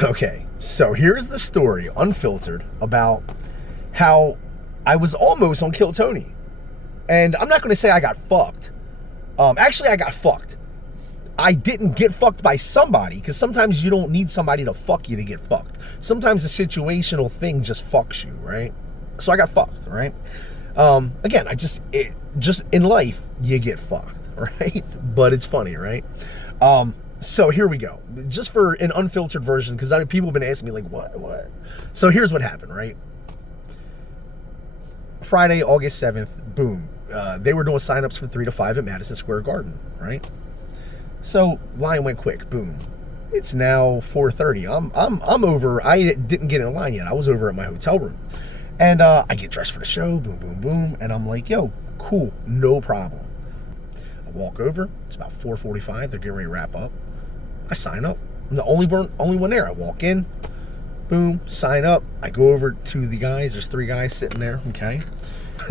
Okay, so here's the story, unfiltered, about how I was almost on Kill Tony. And I'm not going to say I got fucked. Actually, I got fucked. I didn't get fucked by somebody, because sometimes you don't need somebody to fuck you to get fucked. Sometimes a situational thing just fucks you, right? So I got fucked, right? Again, just in life, you get fucked, right? But it's funny, right? So here we go. Just for an unfiltered version, because people have been asking me, like, what? So here's what happened, right? Friday, August 7th, boom. They were doing signups for 3 to 5 at Madison Square Garden, right? So line went quick, boom. It's now 4:30. I'm over. I didn't get in line yet. I was over at my hotel room. And I get dressed for the show, boom, boom, boom. And I'm like, yo, cool, no problem. I walk over. It's about 4:45. They're getting ready to wrap up. I sign up. I'm the only one there. I walk in, boom, sign up. I go over to the guys. There's 3 guys sitting there, okay?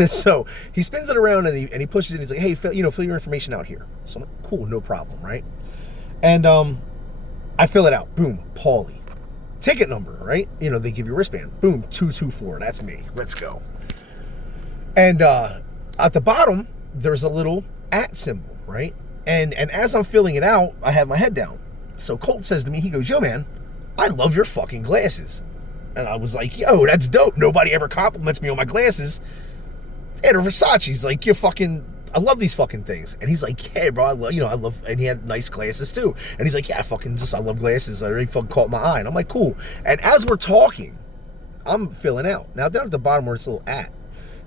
So he spins it around and he pushes it. He's like, hey, fill your information out here. So I'm like, cool, no problem, right? And I fill it out. Boom, Paulie. Ticket number, right? They give you a wristband. Boom, 224. That's me. Let's go. And at the bottom, there's a little @ symbol, right? And as I'm filling it out, I have my head down. So Colt says to me, he goes, yo, man, I love your fucking glasses. And I was like, yo, that's dope. Nobody ever compliments me on my glasses. And Versace, he's like, I love these fucking things. And he's like, yeah, bro, I love, and he had nice glasses too. And he's like, yeah, I love glasses. I really fucking caught my eye. And I'm like, cool. And as we're talking, I'm filling out. Now, down at the bottom where it's a little @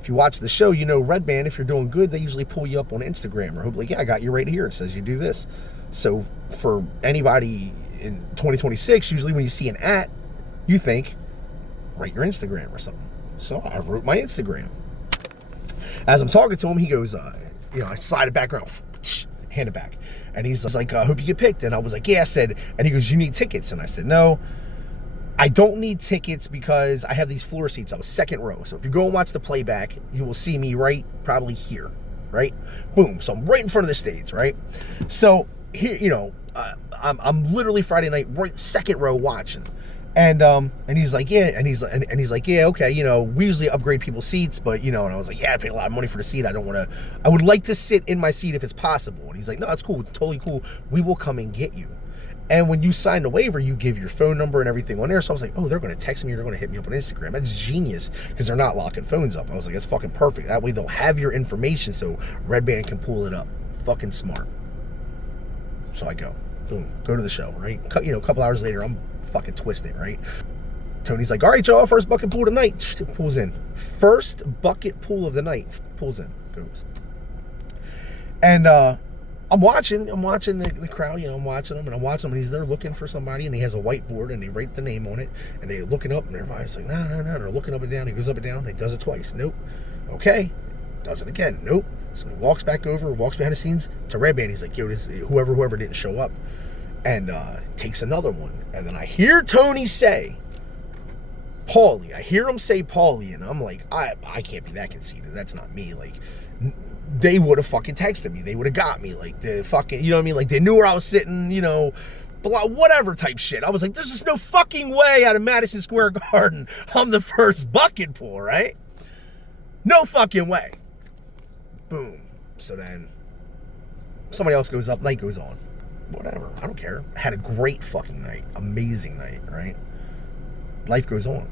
if you watch the show, Red Band, if you're doing good, they usually pull you up on Instagram or hopefully, yeah, I got you right here. It says you do this. So for anybody in 2026, usually when you see an @ you think, write your Instagram or something. So I wrote my Instagram. As I'm talking to him, he goes, I slide it back around, hand it back. And he's like, I hope you get picked. And I was like, yeah, I said, and he goes, you need tickets. And I said, no, I don't need tickets because I have these floor seats. I was second row. So if you go and watch the playback, you will see me right probably here, right? Boom. So I'm right in front of the stage, right? So here, I'm literally Friday night, right second row watching. And he's like, yeah, and he's like, yeah, okay, we usually upgrade people's seats, but and I was like, yeah, I paid a lot of money for the seat. I would like to sit in my seat if it's possible. And he's like, no, it's cool, totally cool. We will come and get you. And when you sign the waiver, you give your phone number and everything on there. So I was like, oh, they're going to text me or they're going to hit me up on Instagram. That's genius because they're not locking phones up. I was like, that's fucking perfect. That way they'll have your information so Red Band can pull it up. Fucking smart. So I go, boom, go to the show, right? A couple hours later, I'm fucking twisted, right? Tony's like, all right, y'all, first bucket pool tonight. Pulls in. First bucket pool of the night. Pulls in. Goes. And I'm watching the crowd, I'm watching them, and he's there looking for somebody, and he has a whiteboard, and they write the name on it, and they're looking up, and everybody's like, no, they're looking up and down. He goes up and down, he does it twice. Nope. Okay. Does it again. Nope. So he walks back over, walks behind the scenes to Red Band. He's like, yo, this whoever didn't show up. And takes another one. And then I hear Tony say, Paulie. I hear him say Paulie, and I'm like, I can't be that conceited. That's not me. Like, they would have fucking texted me. They would have got me. Like, the fucking, you know what I mean? Like, they knew where I was sitting, blah, whatever type shit. I was like, there's just no fucking way out of Madison Square Garden I'm the first bucket pool, right? No fucking way. Boom. So then somebody else goes up, light goes on. Whatever, I don't care. Had a great fucking night. Amazing night, right? Life goes on.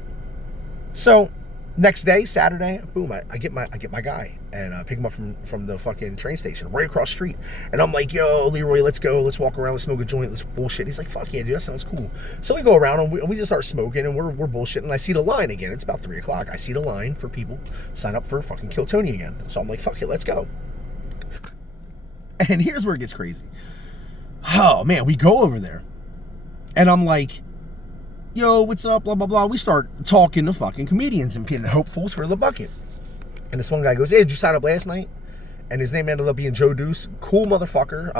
So next day, Saturday, boom, I get my guy and pick him up from the fucking train station right across the street. And I'm like, yo, Leroy, let's go. Let's walk around. Let's smoke a joint. Let's bullshit. He's like, fuck yeah, dude, that sounds cool. So we go around and we just start smoking and we're bullshitting. And I see the line again. It's about 3 o'clock. I see the line for people sign up for fucking Kill Tony again. So I'm like, fuck it, let's go. And here's where it gets crazy. Oh, man, we go over there. And I'm like, yo, what's up, blah, blah, blah. We start talking to fucking comedians and pinning hopefuls for the bucket. And this one guy goes, hey, did you sign up last night? And his name ended up being Joe Deuce. Cool motherfucker.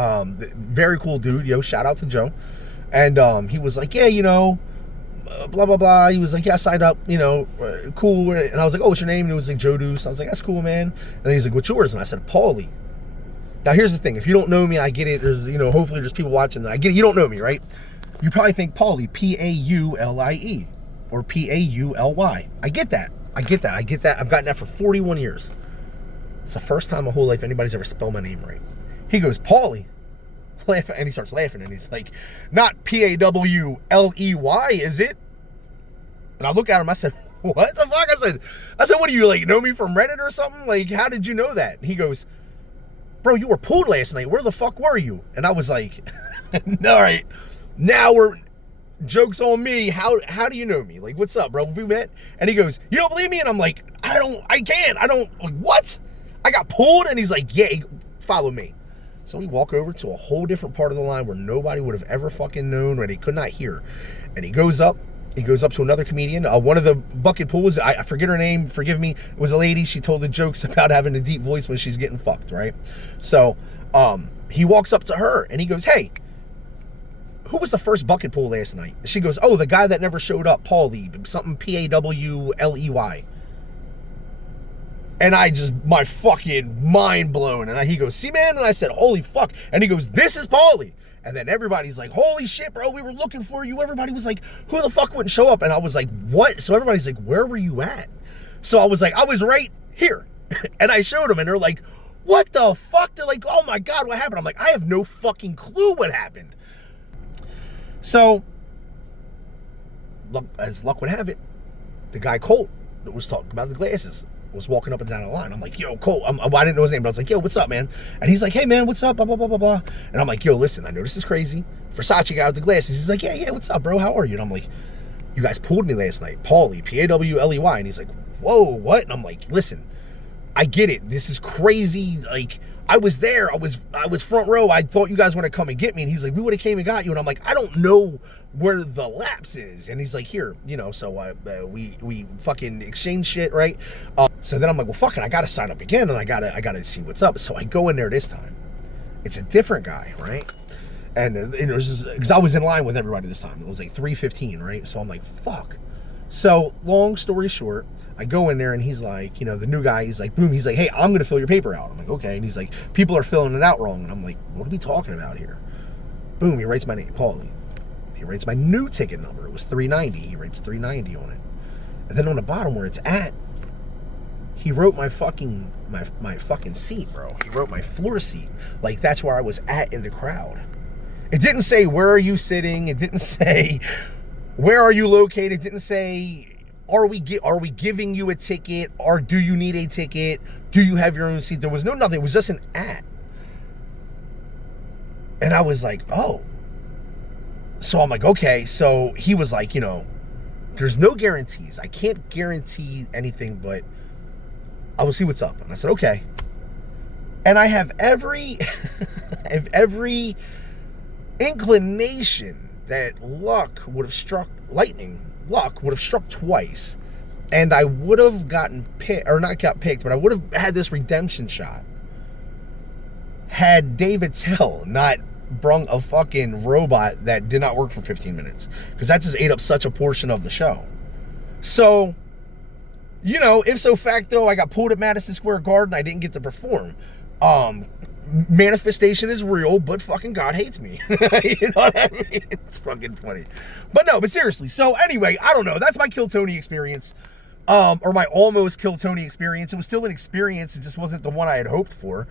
Very cool dude. Yo, shout out to Joe. And he was like, yeah, blah, blah, blah. He was like, yeah, I signed up, cool. And I was like, oh, what's your name? And it was like Joe Deuce. I was like, that's cool, man. And then he's like, what's yours? And I said, Paulie. Now, here's the thing. If you don't know me, I get it. There's, hopefully there's people watching. I get it. You don't know me, right? You probably think Paulie, P-A-U-L-I-E, or P-A-U-L-Y. I get that. I've gotten that for 41 years. It's the first time in my whole life anybody's ever spelled my name right. He goes, Paulie. And he starts laughing, and he's like, not P-A-W-L-E-Y, is it? And I look at him, I said, what the fuck? I said, what do you, like, know me from Reddit or something? Like, how did you know that? And he goes, bro, you were pulled last night. Where the fuck were you? And I was like, all right, now joke's on me. How do you know me? Like, what's up, bro? Have we met? And he goes, you don't believe me? And I'm like, I can't. Like, what? I got pulled? And he's like, yeah, follow me. So we walk over to a whole different part of the line where nobody would have ever fucking known, where they could not hear. And he goes up to another comedian. One of the bucket pools, I forget her name, forgive me, it was a lady. She told the jokes about having a deep voice when she's getting fucked, right? So he walks up to her and he goes, hey, who was the first bucket pool last night? She goes, oh, the guy that never showed up, Paulie, something P-A-W-L-E-Y. And my fucking mind blown. And he goes, see, man? And I said, holy fuck. And he goes, this is Paulie. And then everybody's like, holy shit, bro, we were looking for you. Everybody was like, who the fuck wouldn't show up? And I was like, what? So everybody's like, where were you at? So I was like, I was right here. And I showed them, and they're like, what the fuck? They're like, oh my God, what happened? I'm like, I have no fucking clue what happened. So, as luck would have it, the guy Colt that was talking about the glasses was walking up and down the line. I'm like, yo, Colt. I didn't know his name, but I was like, yo, what's up, man? And he's like, hey, man, what's up? Blah, blah, blah, blah, blah. And I'm like, yo, listen, I know this is crazy. Versace guy with the glasses. He's like, yeah, what's up, bro? How are you? And I'm like, you guys pulled me last night. Paulie, P-A-W-L-E-Y. And he's like, whoa, what? And I'm like, listen, I get it. This is crazy. Like, I was there. I was front row. I thought you guys were going to come and get me. And he's like, we would have came and got you. And I'm like, I don't know where the lapse is. And he's like, here, so we fucking exchange shit, right? So then I'm like, well, fuck it, I got to sign up again, and I got to see what's up. So I go in there this time. It's a different guy, right? And because I was in line with everybody this time. It was like 3:15, right? So I'm like, fuck. So long story short, I go in there, and he's like, the new guy, he's like, boom, he's like, hey, I'm going to fill your paper out. I'm like, okay. And he's like, people are filling it out wrong. And I'm like, what are we talking about here? Boom, he writes my name, Paulie. He writes my new ticket number. It was 390. He writes 390 on it. And then on the bottom where it's at, he wrote my fucking seat, bro. He wrote my floor seat. Like, that's where I was at in the crowd. It didn't say, where are you sitting? It didn't say, where are you located? It didn't say, are we giving you a ticket? Or do you need a ticket? Do you have your own seat? There was no nothing. It was just an at. And I was like, oh. So I'm like, okay. So he was like, there's no guarantees. I can't guarantee anything, but I will see what's up. And I said, okay. And I have every inclination that luck would have struck twice. And I would have gotten picked, or not got picked, but I would have had this redemption shot had David Tell not brung a fucking robot that did not work for 15 minutes. Because that just ate up such a portion of the show. So, if so facto, I got pulled at Madison Square Garden. I didn't get to perform. Manifestation is real, but fucking God hates me. You know what I mean? It's fucking funny. But seriously. So anyway, I don't know. That's my Kill Tony experience. Or my almost Kill Tony experience. It was still an experience. It just wasn't the one I had hoped for.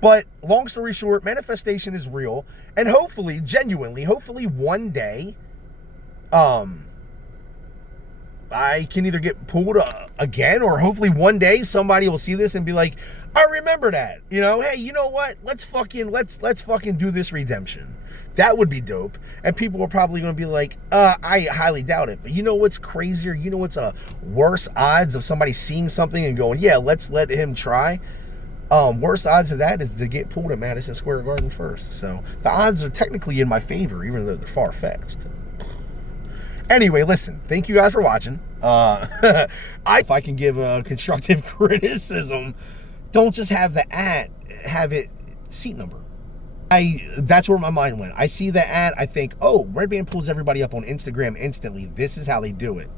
But long story short, manifestation is real. And hopefully, genuinely, one day, I can either get pulled again, or hopefully one day somebody will see this and be like, I remember that. Hey, you know what? Let's fucking do this redemption. That would be dope. And people are probably going to be like, I highly doubt it. But you know what's crazier? You know what's a worse odds of somebody seeing something and going, yeah, let's let him try? Worst odds of that is to get pulled at Madison Square Garden first. So the odds are technically in my favor, even though they're far-fetched. Anyway, listen, thank you guys for watching. If I can give a constructive criticism, don't just have the ad, have it seat number. That's where my mind went. I see the ad, I think, oh, Red Band pulls everybody up on Instagram instantly. This is how they do it.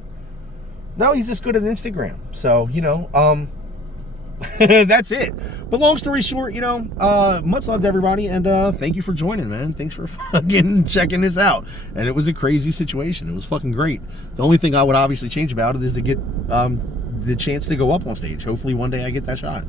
No, he's just good at Instagram. So, That's it. But long story short, much love to everybody, and thank you for joining, man. Thanks for fucking checking this out. And it was a crazy situation. It was fucking great. The only thing I would obviously change about it is to get the chance to go up on stage. Hopefully one day I get that shot.